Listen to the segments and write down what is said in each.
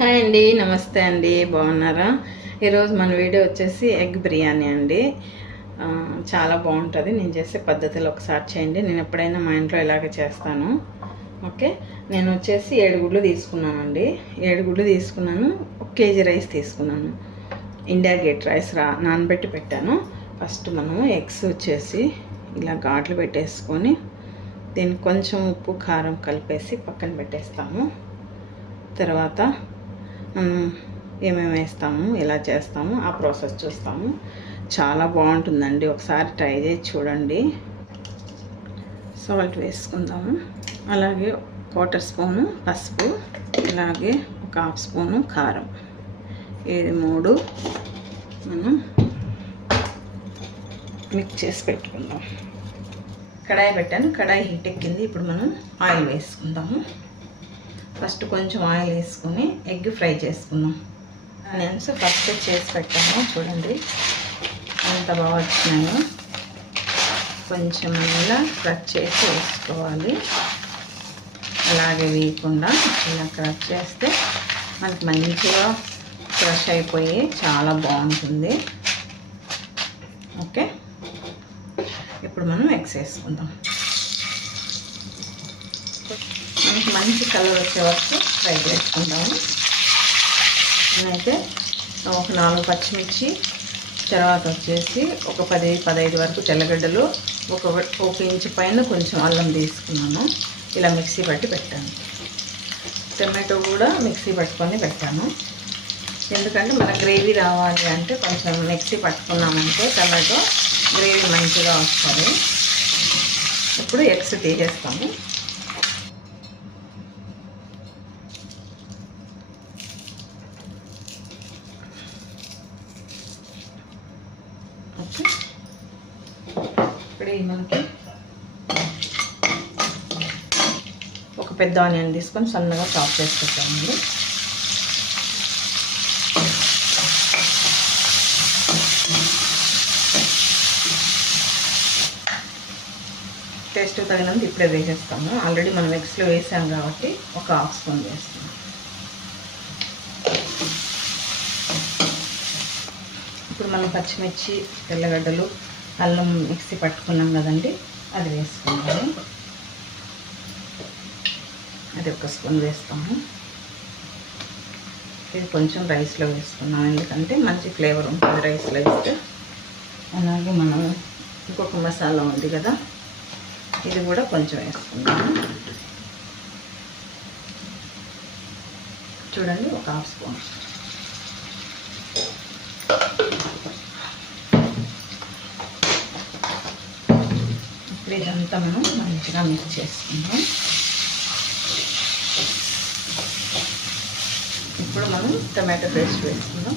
Hi అండి నమస్తే అండి బాగున్నారా? ఈరోజు మన వీడియో వచ్చేసి ఎగ్ బిర్యానీ అండి. చాలా బాగుంటుంది. నేను చేసే పద్ధతిలో ఒకసారి చేయండి. నేను ఎప్పుడైనా మా ఇంట్లో ఇలాగే చేస్తాను. ఓకే? నేను వచ్చేసి ఏడు గుడ్లు తీసుకున్నానండి. ఏడు గుడ్లు తీసుకున్నాను. ఒక కేజీ రైస్ తీసుకున్నాను. ఇండియా గేట్ రైస్ రా నానబెట్టి పెట్టాను. ఫస్ట్ మనము ఎగ్స్ వచ్చేసి ఇలా ఘాట్లు పెట్టేసుకొని దీనికి కొంచెం ఉప్పు కారం కలిపేసి పక్కన పెట్టేస్తాము. తర్వాత ఏమేమి వేస్తాము ఎలా చేస్తాము ఆ ప్రాసెస్ చూస్తాము. చాలా బాగుంటుందండి. ఒకసారి ట్రై చేసి చూడండి. సాల్ట్ వేసుకుందాము. అలాగే క్వార్టర్ స్పూను పసుపు అలాగే ఒక హాఫ్ స్పూను కారం. ఇది మూడు మనం మిక్స్ చేసి పెట్టుకుందాం. కడాయి పెట్టాను. కడాయి హీట్ ఎక్కింది. ఇప్పుడు మనం ఆయిల్ వేసుకుందాము. ఫస్ట్ కొంచెం ఆయిల్ వేసుకుని ఎగ్ ఫ్రై చేసుకున్నాం ఆనియన్స్ ఫస్ట్ చేసి పెట్టాము చూడండి. ఎంత బాగా వచ్చినాయో. కొంచెం ఇలా క్రచ్ చేసి వేసుకోవాలి. అలాగే వేయకుండా ఇలా క్రచ్ చేస్తే మనకి మంచిగా క్రష్ అయిపోయి చాలా బాగుంటుంది. ఓకే? ఇప్పుడు మనం ఎగ్స్ వేసుకుందాం. మనకి మంచి కలర్ వచ్చే వరకు ఫ్రై చేసుకుందాము. నేనైతే ఒక నాలుగు పచ్చిమిర్చి తర్వాత వచ్చేసి ఒక పది పదహైదు వరకు తెల్లగడ్డలు ఒక ఒక ఇంచు పైన కొంచెం అల్లం తీసుకున్నాను. ఇలా మిక్సీ పట్టి పెట్టాను. టమాటో కూడా మిక్సీ పట్టుకొని పెట్టాను. ఎందుకంటే మన గ్రేవీ రావాలి అంటే కొంచెం మిక్సీ పట్టుకున్నామంటే టమాటో గ్రేవీ మంచిగా వస్తుంది. ఇప్పుడు ఎగ్స్ తీసేస్తాము. ఓకే ఇప్పుడు మనకి ఒక పెద్ద ఆనియన్ తీసుకొని సన్నగా చాప్ చేసుకుంటామండి టేస్ట్ తగినంత ఇప్పుడే వేసేస్తాము. ఆల్రెడీ మనం ఎగ్స్లో వేసాం కాబట్టి ఒక హాఫ్ స్పూన్ వేస్తాము ఇప్పుడు మనం పచ్చిమిర్చి తెల్లగడ్డలు అల్లం మిక్సీ పట్టుకున్నాం కదండి అది వేసుకుందాము. అది ఒక స్పూన్ వేస్తాము. ఇది కొంచెం రైస్లో వేసుకున్నాం ఎందుకంటే మంచి ఫ్లేవర్ ఉంటుంది రైస్లో వేస్తే. అలాగే మనం ఇంకొక మసాలా ఉంది కదా ఇది కూడా కొంచెం వేసుకున్నాము చూడండి ఒక హాఫ్ స్పూన్. ఇదంతా మనం మంచిగా మిక్స్ చేసుకుందాం ఇప్పుడు మనం టమాటో పేస్ట్ వేసుకుందాం వేసుకుందాం.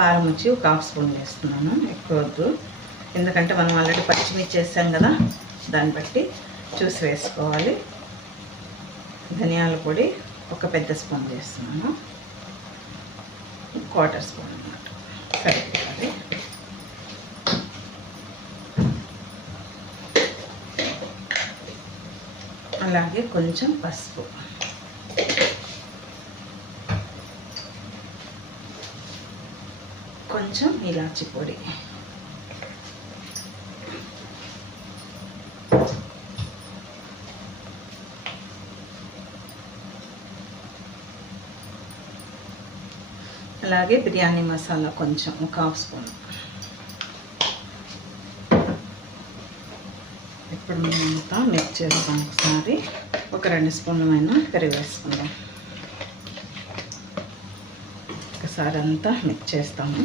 కారం వచ్చి ఒక హాఫ్ స్పూన్ వేస్తున్నాను. ఎక్కువ వద్దు. ఎందుకంటే మనం ఆల్రెడీ పచ్చిమిర్చి వేసాం కదా దాన్ని బట్టి చూసి వేసుకోవాలి. ధనియాల పొడి ఒక పెద్ద స్పూన్ వేస్తున్నాను. క్వార్టర్ స్పూన్ అన్నమాట. సరిపోతుంది. అలాగే కొంచెం పసుపు. కొంచెం ఇలాచి పొడి. అలాగే బిర్యానీ మసాలా కొంచెం ఒక హాఫ్ స్పూన్. ఇప్పుడు మేమంతా మిక్స్ చేస్తాం ఒకసారి. ఒక రెండు స్పూన్ల అయినా పెరుగు వేసుకుందాం ఒకసారి అంతా మిక్స్ చేస్తాము.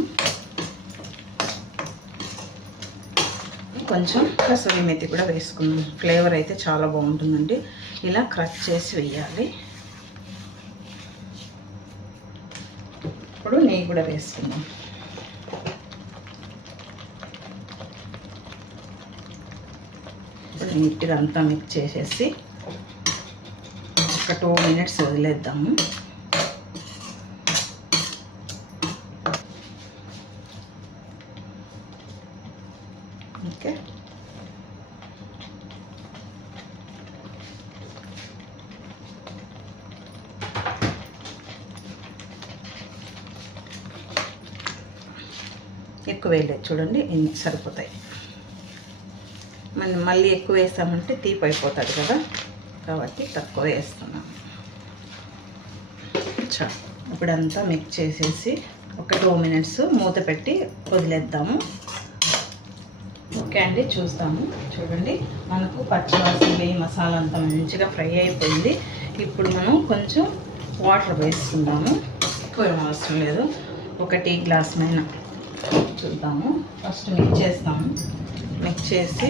కొంచెం కసూరి మెతి కూడా వేసుకున్నాం ఫ్లేవర్ అయితే చాలా బాగుంటుందండి. ఇలా క్రష్ చేసి వేయాలి. ఇప్పుడు నెయ్యి కూడా వేసుకుందాం. నీట్గా అంతా మిక్స్ చేసేసి ఒక టూ మినిట్స్ వదిలేద్దాము ఓకే ఎక్కువ వేయలేదు. చూడండి ఇన్ని సరిపోతాయి. మనం మళ్ళీ ఎక్కువ వేసామంటే తీపి అయిపోతుంది కదా. కాబట్టి తక్కువ వేస్తున్నాం చా ఇప్పుడంతా మిక్స్ చేసేసి ఒక టూ మినిట్స్ మూత పెట్టి వదిలేద్దాము. ఓకే అండి చూస్తాము. చూడండి మనకు పచ్చివాసన వేయి మసాలా అంతా మంచిగా ఫ్రై అయిపోయింది. ఇప్పుడు మనం కొంచెం వాటర్ వేసుకుందాము ఎక్కువ ఏం అవసరం లేదు. ఒక టీ గ్లాస్ పైన చూద్దాము. ఫస్ట్ మిక్స్ చేస్తాము. మిక్స్ చేసి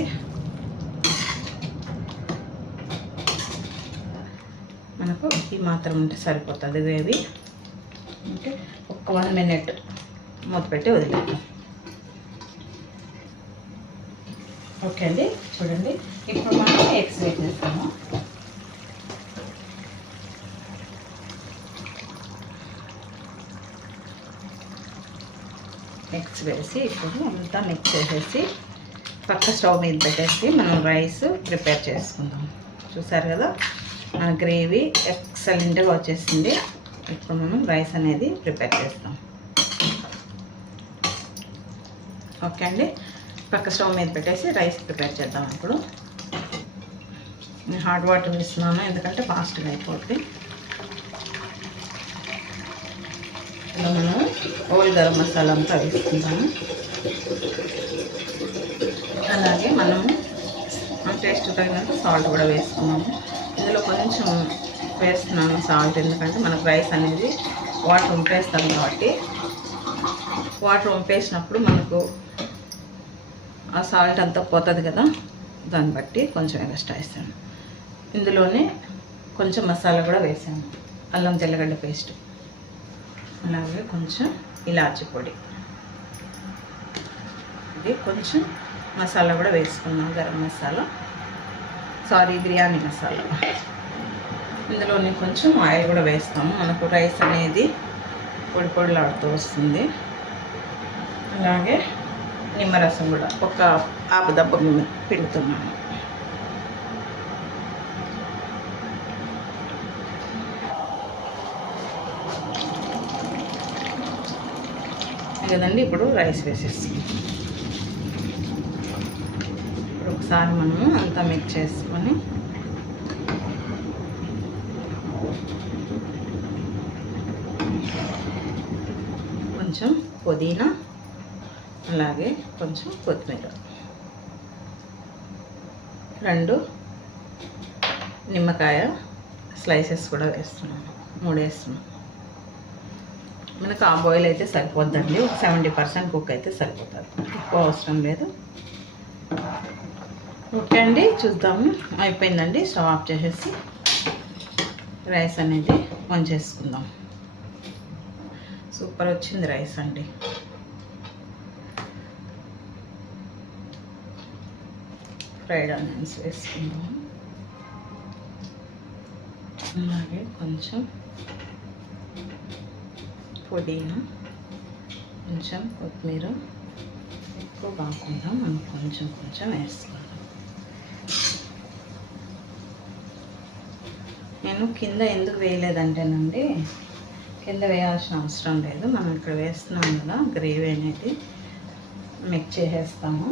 మనకు ఈ మాత్రం ఉంటే సరిపోతుంది. గ్రేవీ అంటే ఒక్క వన్ మినిట్ మూత పెట్టి వదిలేద్దాం. ఓకే అండి. చూడండి. ఇప్పుడు మనం ఎగ్స్ వేసేస్తాము ఎగ్స్ వేసి ఇప్పుడు అంతా మిక్స్ చేసేసి పక్క స్టవ్ మీద పెట్టేసి మనం రైస్ ప్రిపేర్ చేసుకుందాం. చూసారు కదా? మన గ్రేవీ ఎక్సలెంట్గా వచ్చేసింది. ఇప్పుడు మనం రైస్ అనేది ప్రిపేర్ చేస్తాం. ఓకే అండి? పక్క స్టవ్ మీద పెట్టేసి రైస్ ప్రిపేర్ చేద్దాం ఇప్పుడు. నేను హాట్ వాటర్ ఇస్తున్నాను ఎందుకంటే ఫాస్ట్గా అయిపోతుంది ఇలా మనం ఓల్ గరం మసాలా అంతా వేసుకుంటాము. అలాగే మనము టేస్ట్ తగినంత సాల్ట్ కూడా వేసుకున్నాము. ఇందులో కొంచెం వేస్తున్నాను సాల్ట్ ఎందుకంటే మనకు రైస్ అనేది వాటర్ వంపేస్తాం కాబట్టి. వాటర్ వంపేసినప్పుడు మనకు ఆ సాల్ట్ అంతా పోతుంది కదా దాన్ని బట్టి కొంచెం ఎక్స్ట్రా వేసాను ఇందులోనే కొంచెం మసాలా కూడా వేసాను. అల్లం తెల్లగడ్డ పేస్ట్. అలాగే కొంచెం ఇలాచి పొడి. ఇది కొంచెం మసాలా కూడా వేసుకున్నాం గరం మసాలా. సారీ బిర్యానీ మసాలా. ఇందులోనే కొంచెం ఆయిల్ కూడా వేస్తాము. మనకు రైస్ అనేది పొడి పొడిలాడుతూ వస్తుంది. అలాగే నిమ్మరసం కూడా ఒక ఆపు దెబ్బ పిండుతున్నాము. కదండి ఇప్పుడు రైస్ వేసేస్తాం. ఇప్పుడు ఒకసారి మనము అంతా మిక్స్ చేసుకొని కొంచెం పుదీనా అలాగే కొంచెం కొత్తిమీర. రెండు నిమ్మకాయ స్లైసెస్ కూడా వేస్తున్నాను. మూడు వేస్తున్నాను. మనకు ఆ బాయిల్ అయితే సరిపోద్దండి. ఒక సెవెంటీ పర్సెంట్ కుక్ అయితే సరిపోతుంది. ఎక్కువ అవసరం లేదు. ఓకే అండి చూద్దాము అయిపోయిందండి. స్టవ్ ఆఫ్ చేసేసి రైస్ అనేది వంచేసుకుందాం. సూపర్ వచ్చింది రైస్ అండి. ఫ్రైడ్ ఆనియన్స్ వేసుకుందాం. అలాగే కొంచెం పుదీనా కొంచెం కొత్తిమీర ఎక్కువ కాకుండా మనం కొంచెం కొంచెం వేసుకుందాం నేను కింద ఎందుకు వేయలేదంటేనండి కింద వేయాల్సిన అవసరం లేదు. మనం ఇక్కడ వేస్తున్నాం కదా గ్రేవీ అనేది మిక్స్ చేసేస్తాము.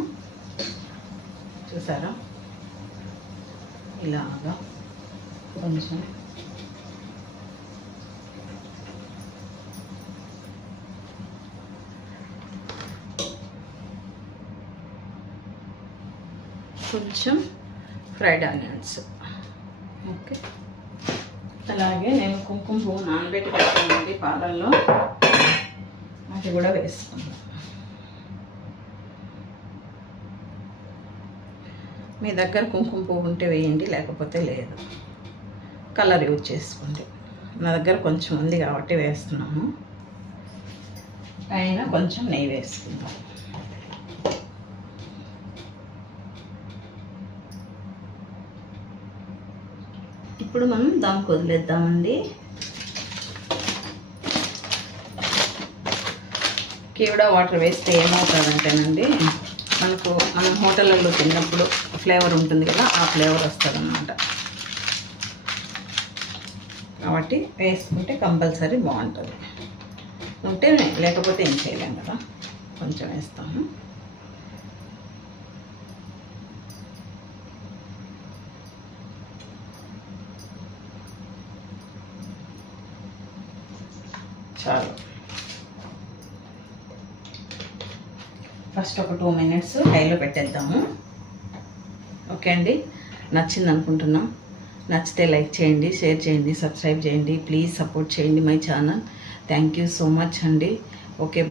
చూసారా? ఇలాగా కొంచెం కొంచెం ఫ్రైడ్ ఆనియన్స్. ఓకే. అలాగే నేను కుంకుమ పువ్వు నానబెట్టి పెట్టానండి పాలల్లో. అది కూడా వేసుకుందాం. మీ దగ్గర కుంకుమ పువ్వు ఉంటే వేయండి లేకపోతే లేదు. కలర్ యూజ్ చేసుకోండి. నా దగ్గర కొంచెం ఉంది కాబట్టి వేస్తున్నాము. పైన కొంచెం నెయ్యి వేసుకుందాం. ఇప్పుడు మనం దానికి వదిలేద్దామండి. కీవడా వాటర్ వేస్తే ఏమవుతుందంటేనండి మనకు మనం హోటళ్ళల్లో తిన్నప్పుడు ఫ్లేవర్ ఉంటుంది కదా ఆ ఫ్లేవర్ వస్తుందన్నమాట. కాబట్టి వేసుకుంటే కంపల్సరీ బాగుంటుంది. ఉంటే లేకపోతే ఏం చేయలేం కదా కొంచెం వేస్తాము. చాలు. ఫస్ట్ ఒక టూ మినిట్స్ హైలో పెట్టేద్దాము. ఓకే అండి? నచ్చింది అనుకుంటున్నాం. నచ్చితే లైక్ చేయండి షేర్ చేయండి సబ్స్క్రైబ్ చేయండి. ప్లీజ్ సపోర్ట్ చేయండి my channel. Thank you so much అండి. ఓకే